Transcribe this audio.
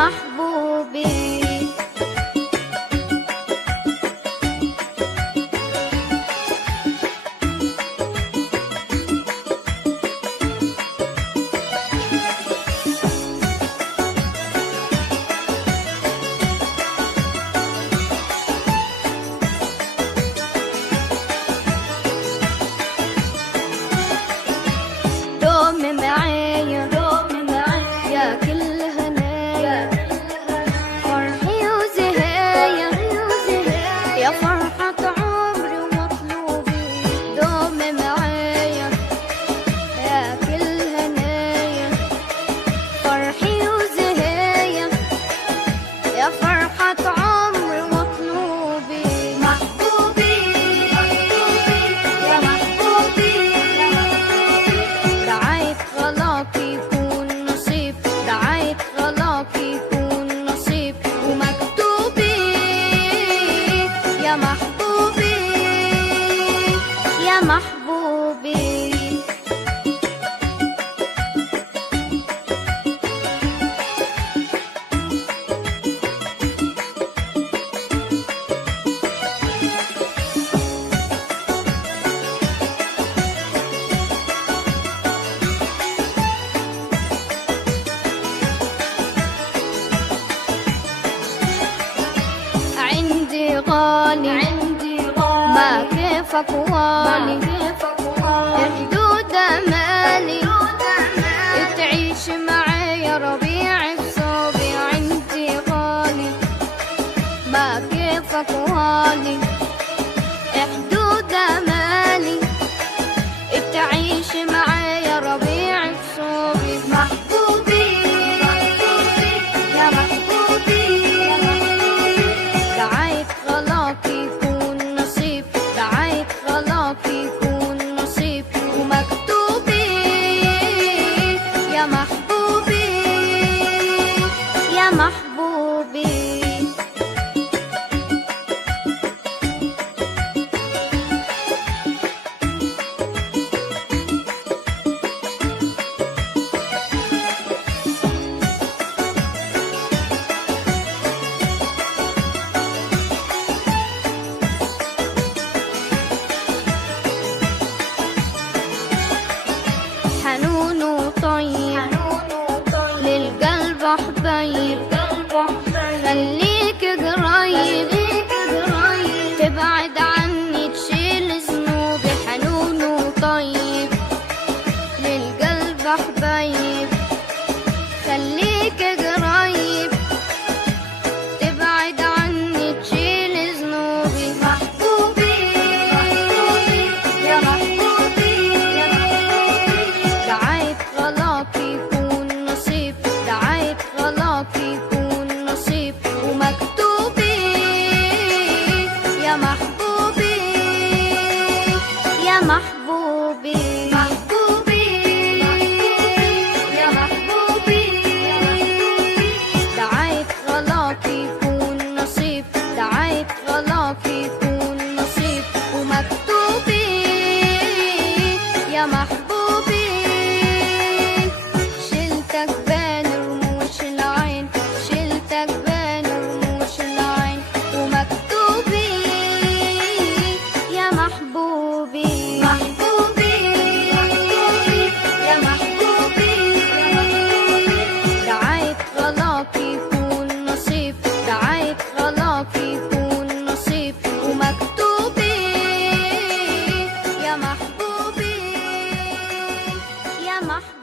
محبوبي. دوم معايا يا كل هنايا، فرحي وزهايا يا فرحة عمري ومطلوبي. دوم معايا يا كل هنايا، فرحي وزهايا يا فرحة عمري ومطلوبي. محبوبي يا محبوبي، دعيت غلاك يكون نصيب، دعيت غلاك يكون نصيب ومكتوبي. يا محبوبي يا محبوبي. عندي غالي ما كيفك والي، حدود امالي تعيش معايا ربيع الصوبي. عندي غالي ما كيفك والي، حدود امالي تعيش معايا ربيع الصوبي. محبوبي يا محبوبي، دعيت غلاك يكون نصيب، دعيت غلاك يكون نصيب ومكتوبي. يا محبوبي يا محبوبي. حنون وطيب للقلب حبيب، خليك قريب تبعد عني تشيل ذنوبي. حنون وطيب للقلب حبيب، خليك قريب تبعد عني تشيل ذنوبي. محبوبي يا محبوبي، دعيت غلاك يكون نصيب، دعيت غلاك يكون نصيب ومكتوبي. يا محبوبي يا محبوبي. محبوبي يا محبوبي، دعيت غلاك يكون نصيب، دعيت غلاك يكون نصيب ومكتوبي. يا محبوبي شلتك بين رموش العين، شلتك بين رموش العين ومكتوبي. يا محبوبي محبوبي يا محبوبي، دعيت غلاك يكون نصيب، دعيت غلاك يكون نصيب ومكتوبي. يا محبوبي يا محبوبي.